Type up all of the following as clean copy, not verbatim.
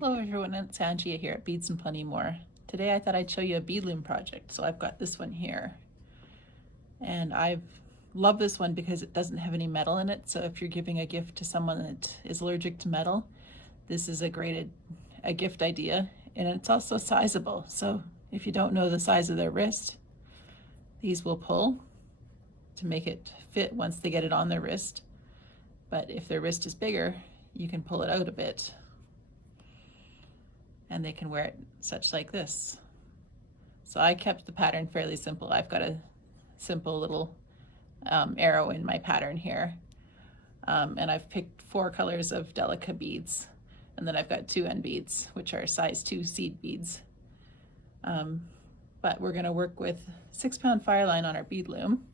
Hello everyone, it's Angie here at Beads and Plenty More. Today I thought I'd show you a Beadloom project. So I've got this one here. And I love this one because it doesn't have any metal in it. So if you're giving a gift to someone that is allergic to metal, this is a gift idea. And it's also sizable. So if you don't know the size of their wrist, these will pull to make it fit once they get it on their wrist. But if their wrist is bigger, you can pull it out a bit and they can wear it such like this. So I kept the pattern fairly simple. I've got a simple little arrow in my pattern here. And I've picked 4 colors of Delica beads. And then I've got 2 end beads, which are size 2 seed beads. But we're gonna work with 6-pound fire line on our bead loom.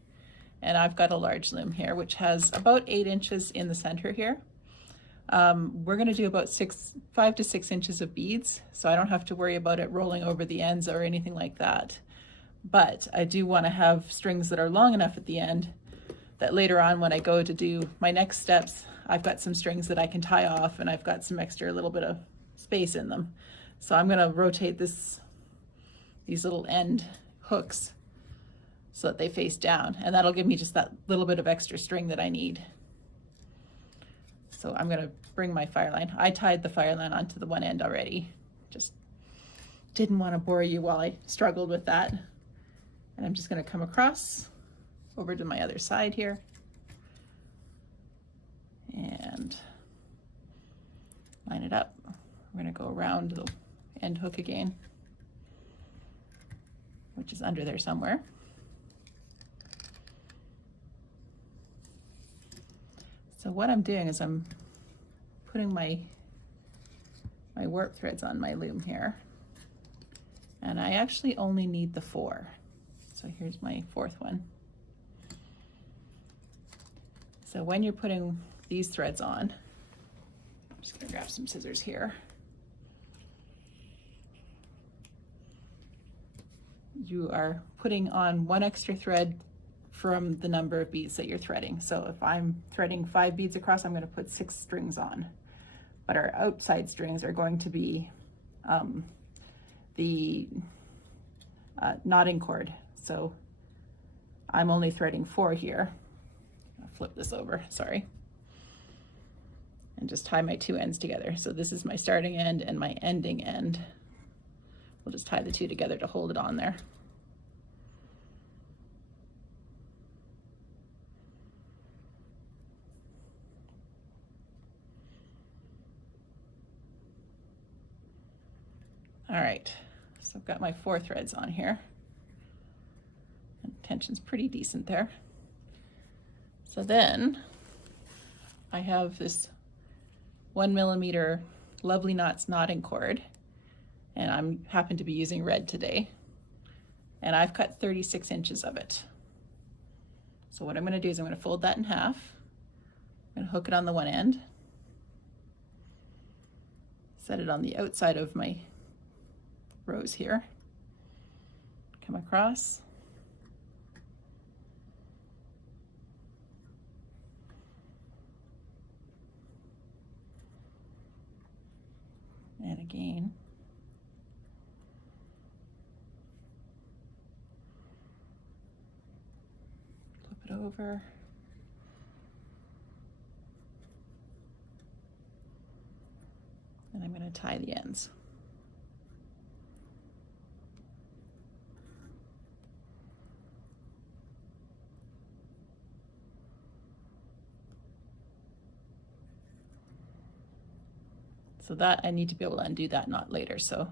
And I've got a large loom here, which has about 8 inches in the center here. We're going to do about 5 to 6 inches of beads, so I don't have to worry about it rolling over the ends or anything like that. But I do want to have strings that are long enough at the end that later on when I go to do my next steps, I've got some strings that I can tie off and I've got some extra little bit of space in them. So I'm going to rotate these little end hooks so that they face down, and that'll give me just that little bit of extra string that I need. So I'm going to bring my fire line. I tied the fire line onto the one end already. Just didn't want to bore you while I struggled with that. And I'm just going to come across over to my other side here. And line it up. We're going to go around the end hook again, which is under there somewhere. So what I'm doing is I'm putting my warp threads on my loom here. And I actually only need the 4. So here's my 4th one. So when you're putting these threads on, I'm just gonna grab some scissors here. You are putting on 1 extra thread from the number of beads that you're threading. So if I'm threading 5 beads across, I'm going to put 6 strings on. But our outside strings are going to be the knotting cord. So I'm only threading 4 here. I'll flip this over, sorry. And just tie my 2 ends together. So this is my starting end and my ending end. We'll just tie the 2 together to hold it on there. All right, so I've got my 4 threads on here. And tension's pretty decent there. So then I have this 1mm Lovely Knots knotting cord, and I happen to be using red today. And I've cut 36 inches of it. So what I'm going to do is I'm going to fold that in half. I'm going to hook it on the one end, set it on the outside of my rows here, come across, and again, flip it over, and I'm going to tie the ends. So that I need to be able to undo that knot later, so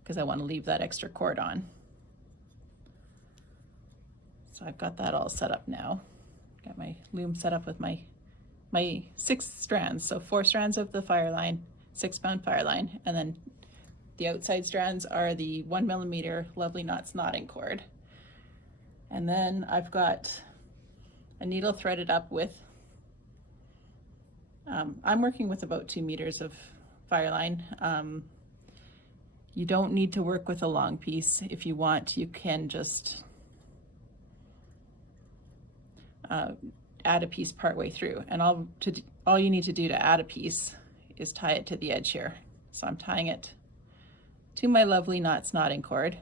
because I want to leave that extra cord on. So I've got that all set up now. Got my loom set up with my 6 strands, so 4 strands of the fire line, 6-pound fire line, and then the outside strands are the 1mm Lovely Knots knotting cord. And then I've got a needle threaded up with, I'm working with about 2 meters of fire line. You don't need to work with a long piece. If you want, you can just add a piece partway through, and all you need to do to add a piece is tie it to the edge here. So I'm tying it to my lovely knots knotting cord.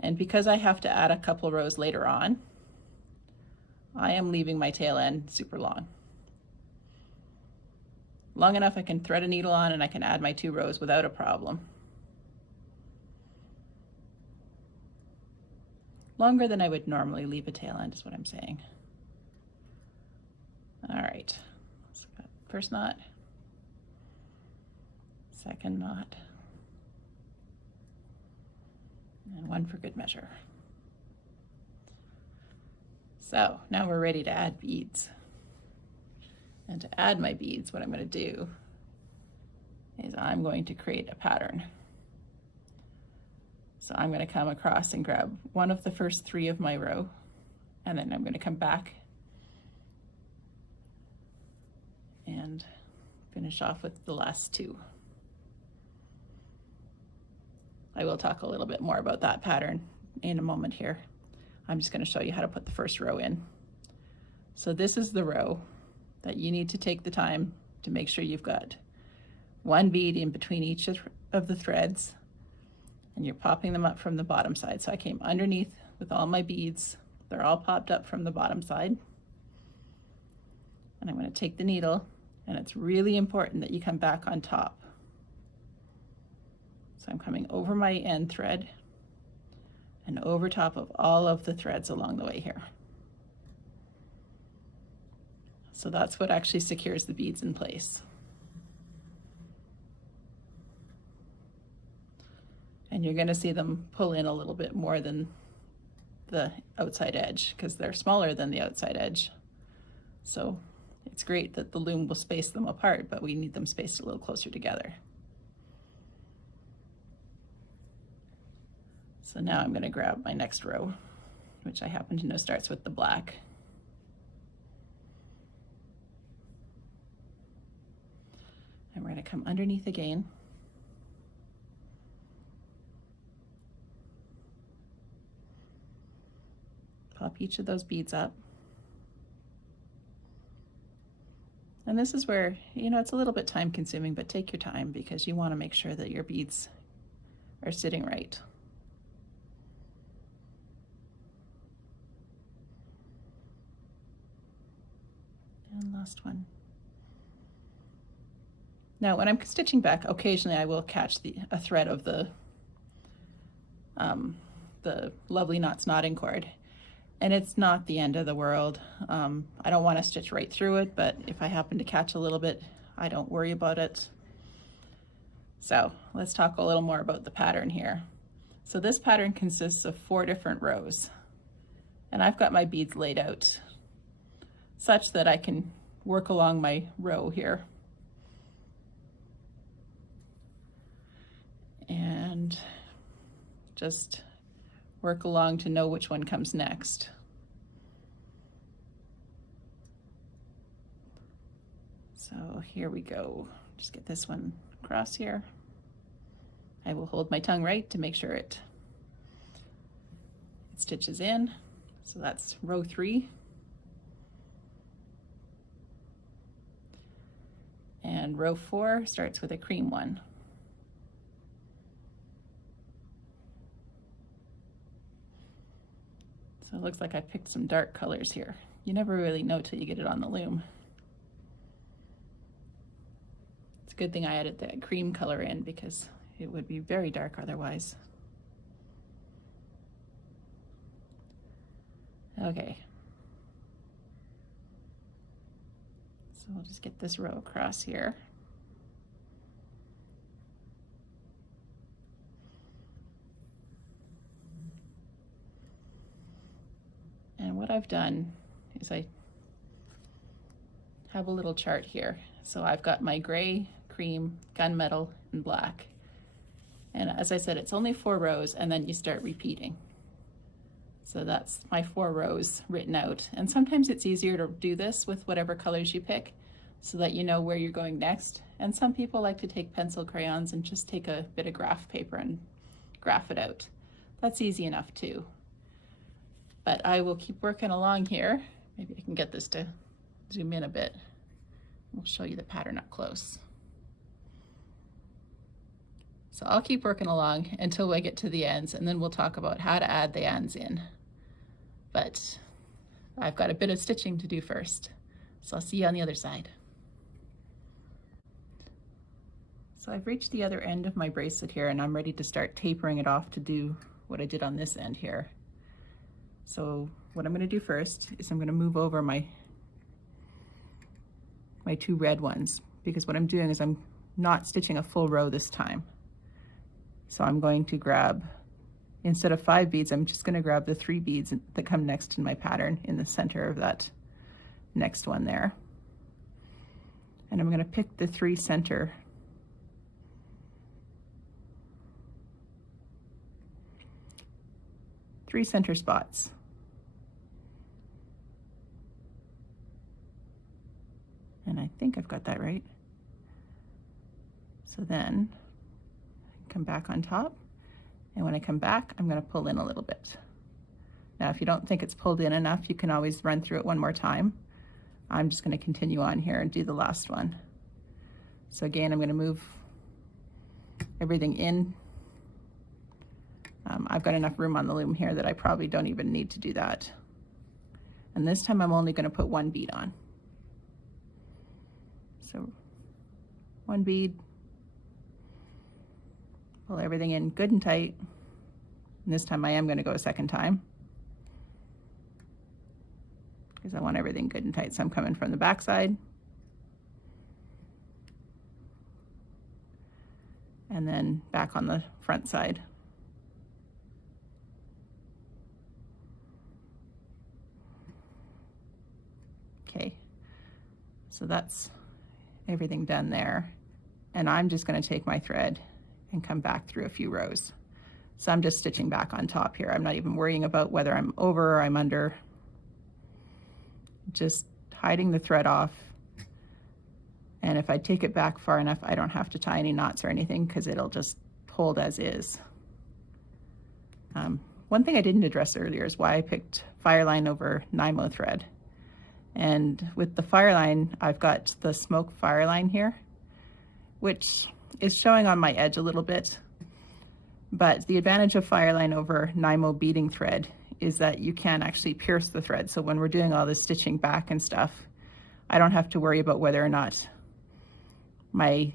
And because I have to add a couple rows later on, I am leaving my tail end super long. Long enough I can thread a needle on and I can add my 2 rows without a problem. Longer than I would normally leave a tail end is what I'm saying. All right, so got first knot, second knot, and 1 for good measure. So now we're ready to add beads. And to add my beads, what I'm going to do is I'm going to create a pattern. So I'm going to come across and grab one of the first 3 of my row, and then I'm going to come back and finish off with the last 2. I will talk a little bit more about that pattern in a moment here. I'm just going to show you how to put the first row in. So this is the row that you need to take the time to make sure you've got 1 bead in between each of the threads, and you're popping them up from the bottom side. So I came underneath with all my beads. They're all popped up from the bottom side. And I'm going to take the needle, and it's really important that you come back on top. So I'm coming over my end thread and over top of all of the threads along the way here. So that's what actually secures the beads in place. And you're going to see them pull in a little bit more than the outside edge because they're smaller than the outside edge. So it's great that the loom will space them apart, but we need them spaced a little closer together. So now I'm going to grab my next row, which I happen to know starts with the black. And we're going to come underneath again. Pop each of those beads up. And this is where, you know, it's a little bit time consuming, but take your time because you want to make sure that your beads are sitting right. And last one. Now, when I'm stitching back, occasionally I will catch a thread of the lovely knots knotting cord, and it's not the end of the world. I don't want to stitch right through it, but if I happen to catch a little bit, I don't worry about it. So let's talk a little more about the pattern here. So this pattern consists of 4 different rows, and I've got my beads laid out such that I can work along my row here. And just work along to know which one comes next. So here we go. Just get this one across here. I will hold my tongue right to make sure it stitches in. So that's row 3. And row 4 starts with a cream one. So it looks like I picked some dark colors here. You never really know till you get it on the loom. It's a good thing I added that cream color in because it would be very dark otherwise. Okay. So we'll just get this row across here. And what I've done is I have a little chart here. So I've got my gray, cream, gunmetal, and black. And as I said, it's only 4 rows, and then you start repeating. So that's my 4 rows written out. And sometimes it's easier to do this with whatever colors you pick so that you know where you're going next. And some people like to take pencil crayons and just take a bit of graph paper and graph it out. That's easy enough too. But I will keep working along here. Maybe I can get this to zoom in a bit. We'll show you the pattern up close. So I'll keep working along until I get to the ends, and then we'll talk about how to add the ends in. But I've got a bit of stitching to do first. So I'll see you on the other side. So I've reached the other end of my bracelet here, and I'm ready to start tapering it off to do what I did on this end here. So what I'm going to do first is I'm going to move over my two red ones, because what I'm doing is I'm not stitching a full row this time. So I'm going to grab, instead of 5 beads, I'm just going to grab the 3 beads that come next in my pattern in the center of that next one there. And I'm going to pick the 3 center spots. And I think I've got that right. So then come back on top, and when I come back, I'm going to pull in a little bit. Now, if you don't think it's pulled in enough, you can always run through it one more time. I'm just going to continue on here and do the last one. So again, I'm going to move everything in. I've got enough room on the loom here that I probably don't even need to do that. And this time I'm only going to put 1 bead on. So 1 bead, pull everything in good and tight. And this time I am going to go a second time, because I want everything good and tight. So I'm coming from the back side, and then back on the front side. Okay, so that's everything done there. And I'm just going to take my thread and come back through a few rows. So I'm just stitching back on top here. I'm not even worrying about whether I'm over or I'm under. Just hiding the thread off. And if I take it back far enough, I don't have to tie any knots or anything, because it'll just hold as is. One thing I didn't address earlier is why I picked Fireline over Nymo thread. And with the Fireline, I've got the smoke Fireline here, which is showing on my edge a little bit. But the advantage of Fireline over Nymo beading thread is that you can actually pierce the thread. So when we're doing all this stitching back and stuff, I don't have to worry about whether or not I'm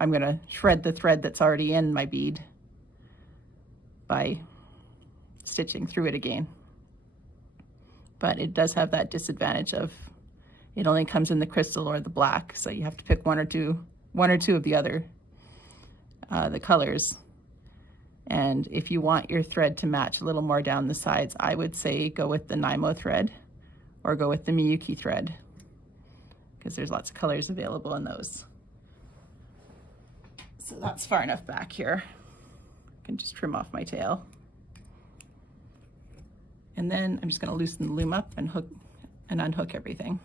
gonna shred the thread that's already in my bead by stitching through it again. But it does have that disadvantage of it only comes in the crystal or the black, so you have to pick one or two of the other the colors. And if you want your thread to match a little more down the sides, I would say go with the Nymo thread or go with the Miyuki thread, because there's lots of colors available in those. So that's far enough back here. I can just trim off my tail. And then I'm just going to loosen the loom up and hook and unhook everything.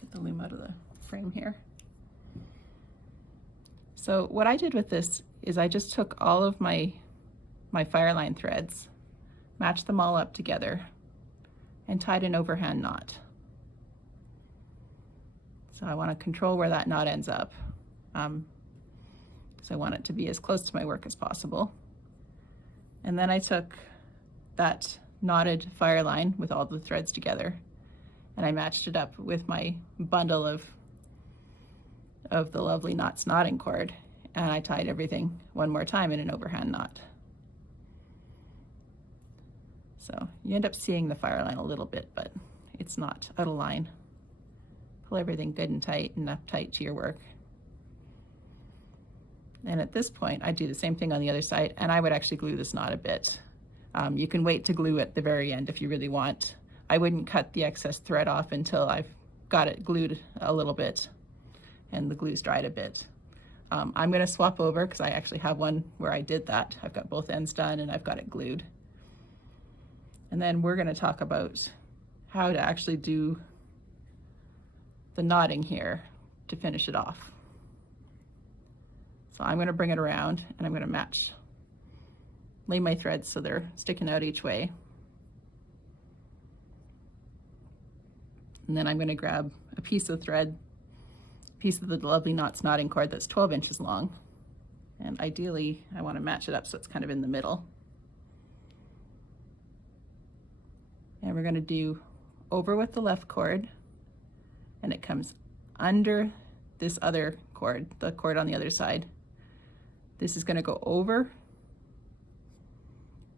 Get the loom out of the frame here. So what I did with this is I just took all of my Fireline threads, matched them all up together, and tied an overhand knot. So I want to control where that knot ends up, because I want it to be as close to my work as possible. And then I took that knotted Fireline with all the threads together, and I matched it up with my bundle of the lovely Knots knotting cord, and I tied everything one more time in an overhand knot. So you end up seeing the Fireline a little bit, but it's not out of line. Pull everything good and tight and uptight to your work. And at this point, I do the same thing on the other side, and I would actually glue this knot a bit. You can wait to glue at the very end if you really want. I wouldn't cut the excess thread off until I've got it glued a little bit and the glue's dried a bit. I'm going to swap over because I actually have one where I did that. I've got both ends done and I've got it glued. And then we're going to talk about how to actually do the knotting here to finish it off. So I'm going to bring it around and I'm going to lay my threads so they're sticking out each way. And then I'm going to grab a piece of thread, piece of the lovely Knots knotting cord that's 12 inches long. And ideally, I want to match it up so it's kind of in the middle. And we're going to do over with the left cord, and it comes under this other cord, the cord on the other side. This is going to go over,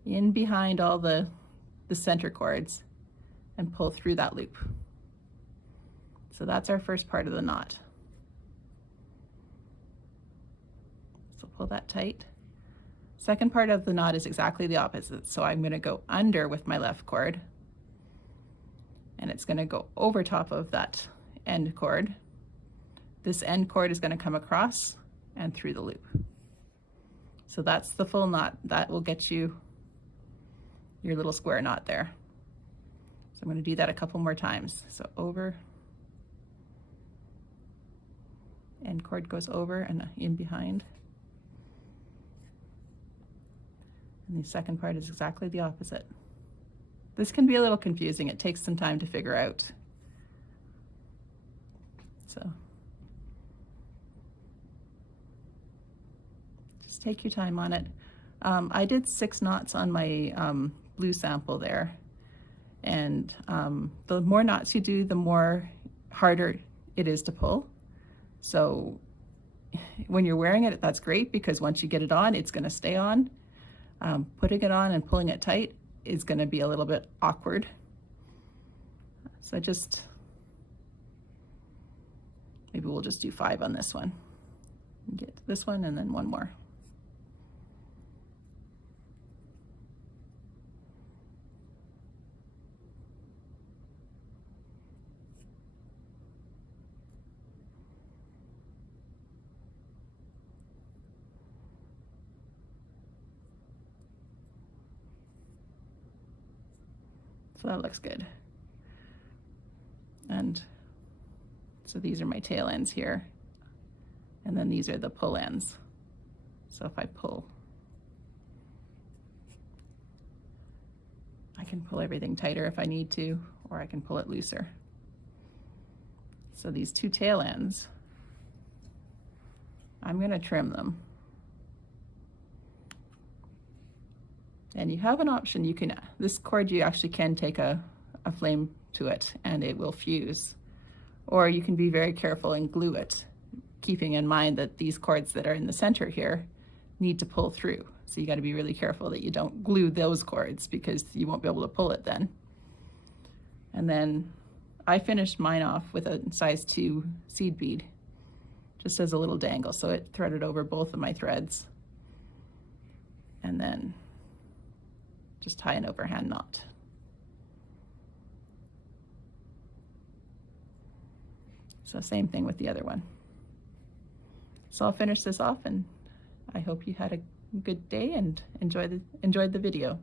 in behind all the center cords, and pull through that loop. So that's our first part of the knot. So pull that tight. Second part of the knot is exactly the opposite. So I'm going to go under with my left cord, and it's going to go over top of that end cord. This end cord is going to come across and through the loop. So that's the full knot. That will get you your little square knot there. So I'm going to do that a couple more times. So over, end cord goes over and in behind. And the second part is exactly the opposite. This can be a little confusing. It takes some time to figure out. So just take your time on it. I did 6 knots on my blue sample there. And the more knots you do, the more harder it is to pull. So when you're wearing it, that's great, because once you get it on, it's going to stay on. Putting it on and pulling it tight is going to be a little bit awkward. So maybe we'll just do 5 on this one. Get to this one and then 1 more. So that looks good. And so these are my tail ends here. And then these are the pull ends. So if I pull, I can pull everything tighter if I need to, or I can pull it looser. So these 2 tail ends, I'm going to trim them. And you have an option. You can, this cord, you actually can take a flame to it and it will fuse. Or you can be very careful and glue it, keeping in mind that these cords that are in the center here need to pull through. So you got to be really careful that you don't glue those cords, because you won't be able to pull it then. And then I finished mine off with a size 2 seed bead, just as a little dangle. So it threaded over both of my threads. And then just tie an overhand knot. So same thing with the other one. So I'll finish this off, and I hope you had a good day and enjoyed the video.